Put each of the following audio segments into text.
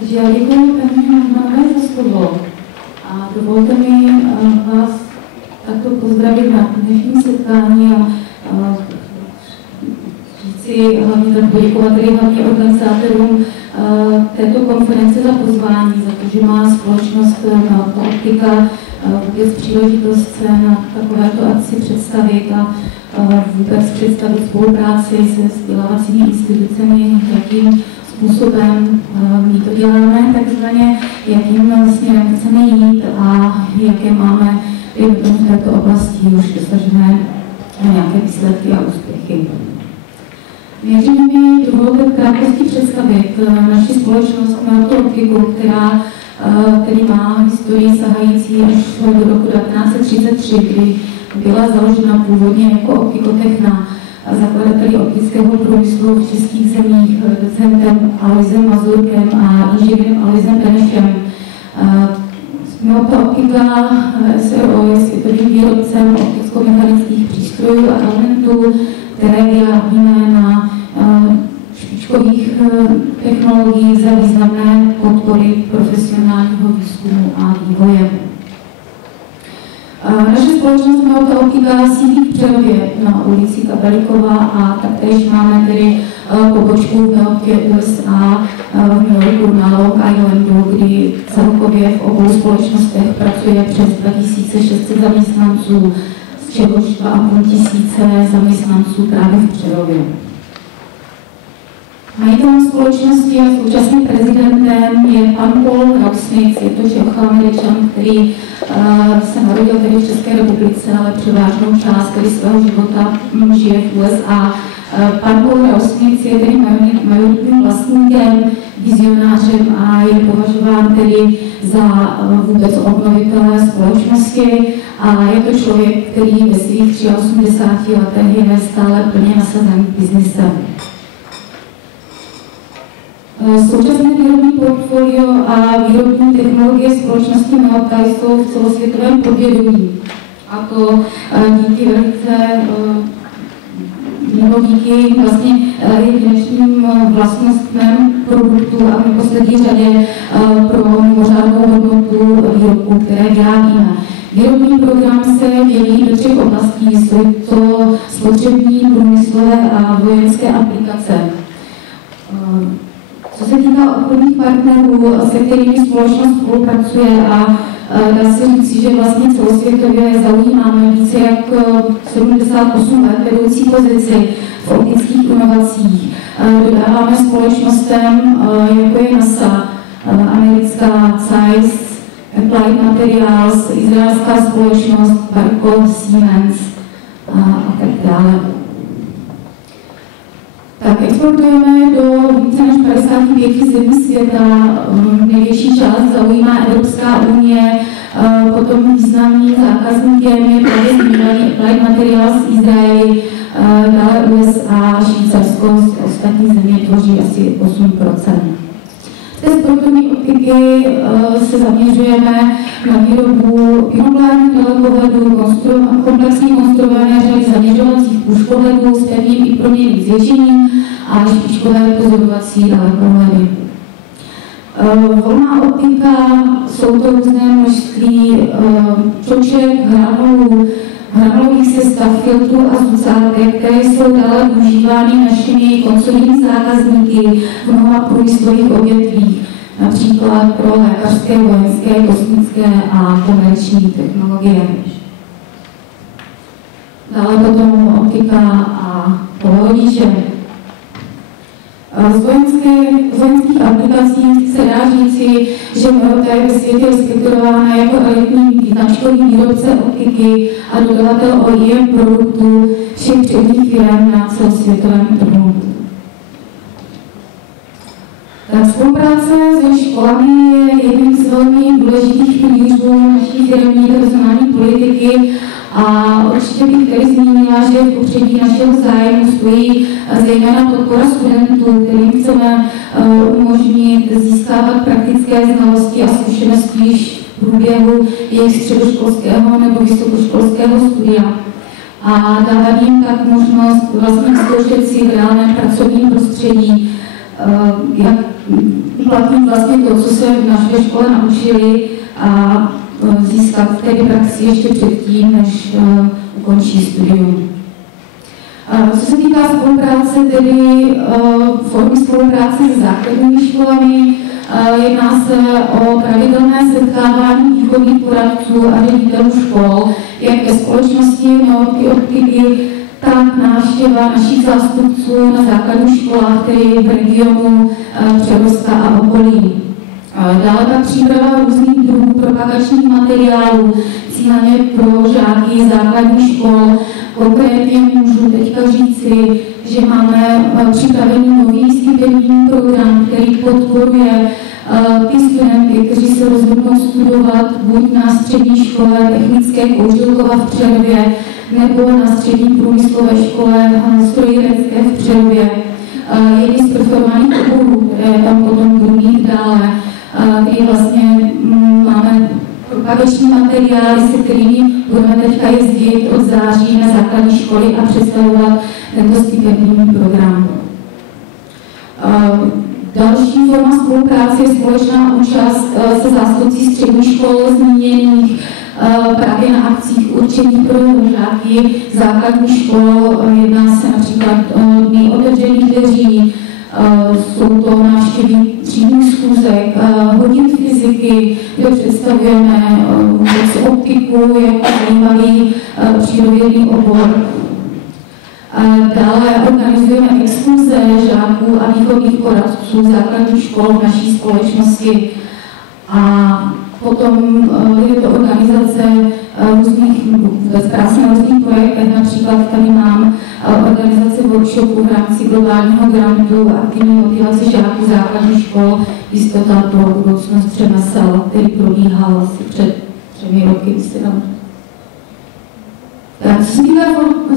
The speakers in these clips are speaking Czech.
Takže já děkuji paní Hagmanové za slovo a dovolte mi vás takto pozdravit na dnešním setkání a říci hlavně tak poděkovat hlavně organizátorům této konference za pozvání, za to, že má společnost Optika vůbec příležitost se na takovéto akci představit a vůbec představit spolupráci se vzdělávacími institucemi, jakým způsobem my to děláme, takzvaně, jakým směrem chceme jít a jaké máme v této oblasti už dosažené nějaké výsledky a úspěchy. Věřím, mi dovolte v krátkosti představit naši společnost Optiku, který má historii sahající až do roku 1933, kdy byla založena původně jako Optikotechna zakladateli optického průmyslu v českých zemích docentem Aloisem Mazurkem a inženýrem Aloisem Benešem. Optika SRO je světovým výrobcem opticko-mechanických přístrojů a elementů, které vyrábíme na špičkových technologiích za významné podpory profesionálního výzkumu a vývoje. Naše společnost Optika sídlí v Přerově na ulici Kabelikova a taktéž máme tedy pobočku v Neoptě USA v New Yorku na Long Islandu, kdy celkově v obou společnostech pracuje přes 2600 zaměstnanců, z čehož 2500 zaměstnanců právě v Přerově. Majitelem společnosti a současným prezidentem je pan Paul Rausnitz, je to Čech-Američan, který se narodil tady v České republice, ale převážnou část tedy svého života žije v USA. Pan Paul Rausnitz je tedy majoritním vlastníkem, vizionářem a je považován tedy za vůbec obnovitele společnosti a je to člověk, který ve svých 83 letech je stále plně nasazen biznisem. Současné výrobní portfolio a výrobní technologie společnosti Neopta jsou v celosvětovém podvědomí. A to díky díky vlastně jedinečným vlastnostem produktu a v neposlední řadě pro mimořádnou hodnotu výrobků, které vyrábíme. Výrobní program se dělí do 3 oblastí, jsou to spotřební, průmyslové a vojenské aplikace. Co se týká obchodních partnerů, se kterými společnost spolupracuje a dá se říct, že vlastně celosvětově zaujímáme více jak 78 let vedoucí pozici v optických inovacích. Dodáváme společnostem, jako je NASA, americká Zeiss, Applied Materials, izraelská společnost, Barco, Siemens a tak dále. Tak exportujeme do více než 55 zemí světa, největší část zaujímá Evropská unie, potom významným zákazníkem je právě zmiňovaný Applied Materials z Izraeli, dále USA, Švýcarsko, ostatní země tvoří asi 8%. Z té sportovní optiky se zaměřujeme na výrobu binokulárních dalekohledů, komplexně konstruované řady zaměřovacích kůžkohledů s pevným i proměnným zvětšením a špičkové pozorovací dalekohledy. Volná optika jsou to různé množství čoček, hranolů, hranulových sestav, filtrů a zrcátek, které jsou dále využívány našimi koncovými zákazníky v mnoha průmyslových odvětvích, například pro lékařské, vojenské, kosmické a komerční technologie. Dále potom optika a polovodiče. Z vojenských aplikací se dá říci, že Neopta je ve světě respektována jako elitní značkový výrobce optiky a dodavatel OEM produktů všech předních firm na celosvětovém trhu. Tak spolupráce se školami je jedním z velmi důležitých pilířů naší firmní personální politiky a určitě bych tady zmínila, že v popředí našeho zájmu stojí zejména podpora studentů, kterým chceme umožnit získávat praktické znalosti a zkušenosti již v průběhu jejich středoškolského nebo vysokoškolského studia. A dávat jim tak možnost vlastně zkoušet si v reálném pracovním prostředí, uplatnit vlastně to, co se v naší škole naučili a získat tedy praxi ještě předtím, než ukončí studium. Co se týká spolupráce, tedy formy spolupráce s základními školami, jedná se o pravidelné setkávání výchovných poradců a ředitelů škol, jak ve společnosti Norky optiky, tak návštěva našich zástupců na základních školách, tedy v regionu Přerovska a okolí. Dále ta příprava různých druhů propagačních materiálů, cíleně pro žáky základních škol. Konkrétně můžu teďka říci, že máme připravený nový stipendijní program, který podporuje ty studenty, kteří se rozhodnou studovat buď na střední škole technické Kouřilkova v Přerově, nebo na střední průmyslové škole strojírenské v Přerově. Jedni z preferovaných oborů, které tam potom budou mít dále, kdy vlastně máme propagační materiály, se kterými budeme teďka jezdit od září na základní školy a představovat tento stipendijní program. Další forma spolupráce je společná účast se zástupci středních škol zmíněných právě na akcích určených pro žáky základních škol. Jedná se například o dny otevřených dveří, jsou to návštěvy třídních schůzek, hodin fyziky, kde představujeme vůbec optiku jako zajímavý přírodovědný obor. Dále organizujeme exkurze žáků a výchovných poradců základních škol v naší společnosti. A potom je to organizace různých, vůbec práce na různých projektech, například tady mám organizace workshopu v rámci globálního grantu a aktivní motivace žáků základních škol Jistota pro budoucnost řemesel, který probíhal asi před 3 roky. Tak, co se týká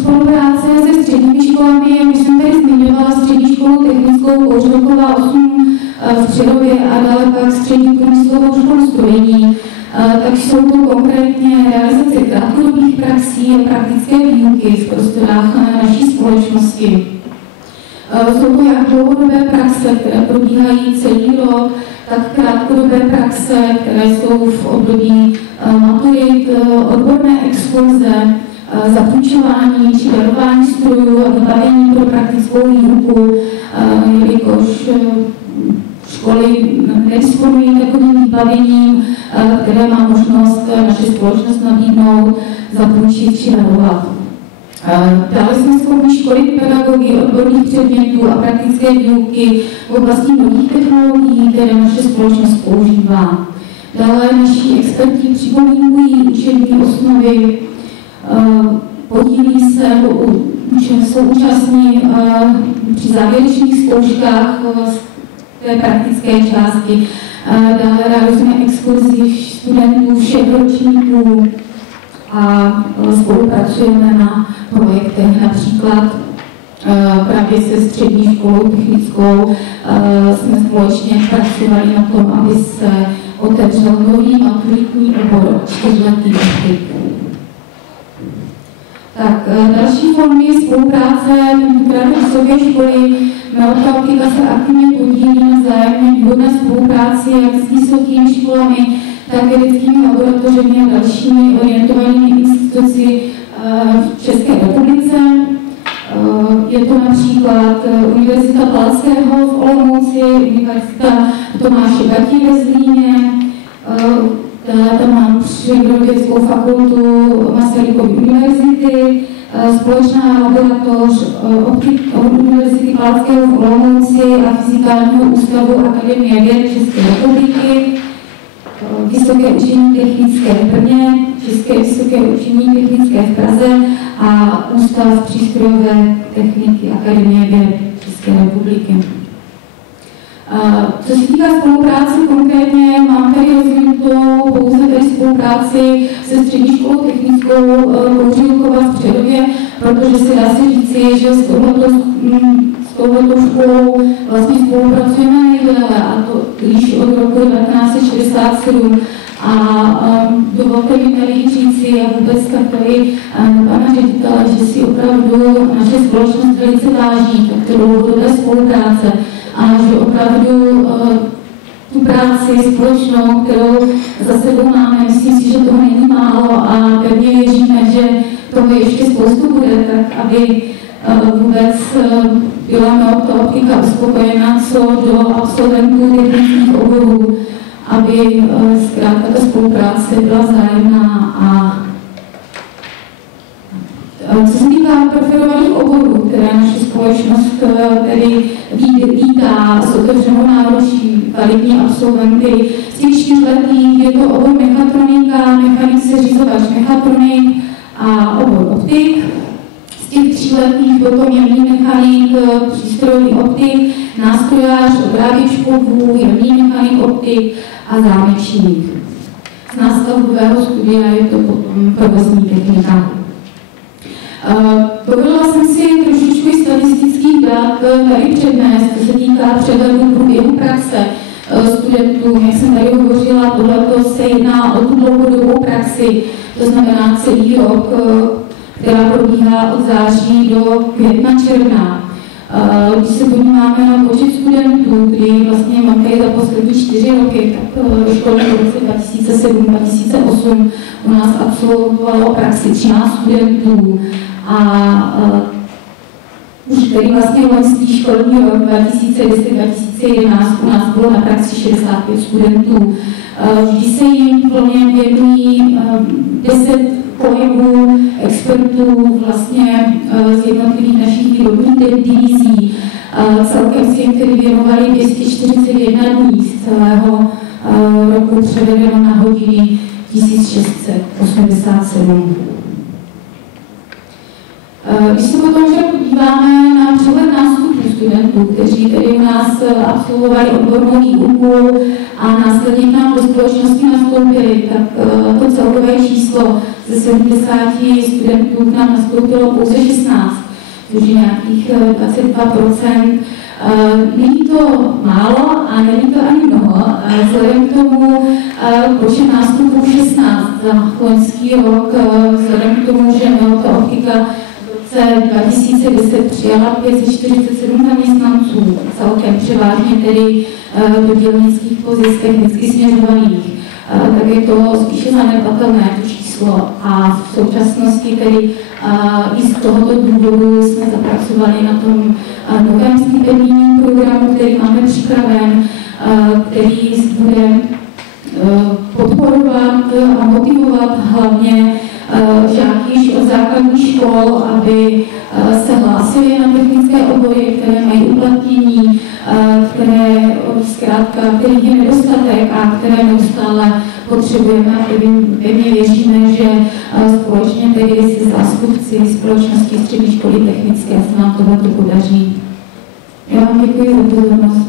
spolupráce se středními školami, my jsem tady zmiňovala střední školu technickou Kouřilkova 8 v Přerově a dále pak střední průmyslovou školu strojení, tak jsou to konkrétně realizace krátkodobých praxí a praktické výuky v prostorách naší společnosti. Jsou to jak dlouhodobé praxe, které probíhají celý rok, tak krátkodobé praxe, které jsou v období maturit, odborné exkurze, zapůjčování či darování strojů a vybavení pro praktickou výuku, jelikož školy nedisponují takovým vybavením, které má možnost naše společnost nabídnout, zapůjčit či darovat. Dále jsme schopni školit pedagogy odborných předmětů a praktické výuky v oblasti nových technologií, které naše společnost používá. Dále naši experti připomínkují učební osnovy, podílí se, jsou účastní při závěrečných zkouškách té praktické části. Dále realizujeme exkurzi studentů všech ročníků a spolupracujeme na projektech, například právě se střední školou technickou jsme společně pracovali na tom, aby se otevřel nový maturitní obor 4letý optik. Tak, další formy spolupráce právě vysoké školy Norka optika se aktivně podílí na vzájemně výhodné spolupráci jak s vysokými školami, tak vědeckými laboratořemi a dalšími orientovanými instituci v České republice. Je to například Univerzita Palackého v Olomouci, Univerzita Tomáše Bati ve Zlíně, tam mám Přírodovědeckou fakultu Masarykovy univerzity, společná laboratoř Univerzity Palackého v Olomouci a Fyzikálního ústavu Akademie věd České republiky, Vysoké učení technické v Brně, České vysoké učení technické v Praze a Ústav přístrojové techniky Akademie věd České republiky. Co se týká spolupráce konkrétně, mám tady rozvinutou pouze tady spolupráci se střední školou technickou Kouřilkova v Přerově, protože se dá se říci, že s touhletou školou vlastně spolupracujeme nejdéle, a to již od roku 1967. A dovolte mi tady říci a vůbec tady pana ředitele, že si opravdu naše společnost velice váží takto dlouhodobé spolupráce a že opravdu spolupráci společnou, kterou za sebou máme. Myslím si, že toho není málo a pevně věříme, že toho ještě spoustu bude, tak aby vůbec byla optika uspokojená co do absolventů technických oborů, aby zkrátka ta spolupráce byla vzájemná. A co se týká preferovaných oborů, které naše společnost tedy vítá s otevřenou náručí, kvalitní absolventy, z těch 4letých je to obor mechatronika, mechanik seřizovač, mechatronik a obor optik. Z těch 3letých potom jemný mechanik, přístrojový optik, nástrojář, odráběč kovů, jemný mechanik optik a zámečník. Z nástavbového studia je to potom provozní technika. Dovolila jsem si trošičku statistických dat tady přednést, co se týká přehledu průběhu praxe studentů. Jak jsem tady hovořila, tohleto se jedná o tu dlouhodobou praxi, to znamená celý rok, která probíhá od září do května, června. Když se podíváme na počet studentů, kdy vlastně Makej za poslední 4 roky, tak ve školním roce 2007-2008 u nás absolvovalo praxi 13 studentů a už tady vlastně loňský školní rok 2010-2011 u nás bylo na praxi 65 studentů. Vždy se jim plně věnují 10 kolegů, expertů vlastně z jednotlivých našich výrobních divizí. Celkem si jim tedy věnovali 241 dní z celého roku, převedeno na hodiny 1687. Když se potom podíváme na přehled nástupů studentů, kteří tedy u nás absolvovali odbornou výuku a následně k nám do společnosti nastoupili, tak to celkové číslo ze 70 studentů k nám nastoupilo pouze 16, což je nějakých 22%. Není to málo a není to ani mnoho. Vzhledem k tomu počet nástupů 16 za loňský rok, vzhledem k tomu, že Melta Optika v roce 2010 přijala 547 zaměstnanců, celkem převážně tedy do dělnických pozic technicky směřovaných, tak je to spíše zanedbatelné to číslo. A v současnosti tedy i z tohoto důvodu jsme zapracovali na tom novém stipendijním programu, který máme připraven, který bude podporovat a motivovat hlavně žáky již od základních škol, aby se hlásili na technické obory, které mají uplatnění, kterých je nedostatek a které neustále potřebujeme. Pevně věříme, že společně tedy se zástupci společnosti Střední školy technické se nám tohle podaří. Já vám děkuji za pozornost.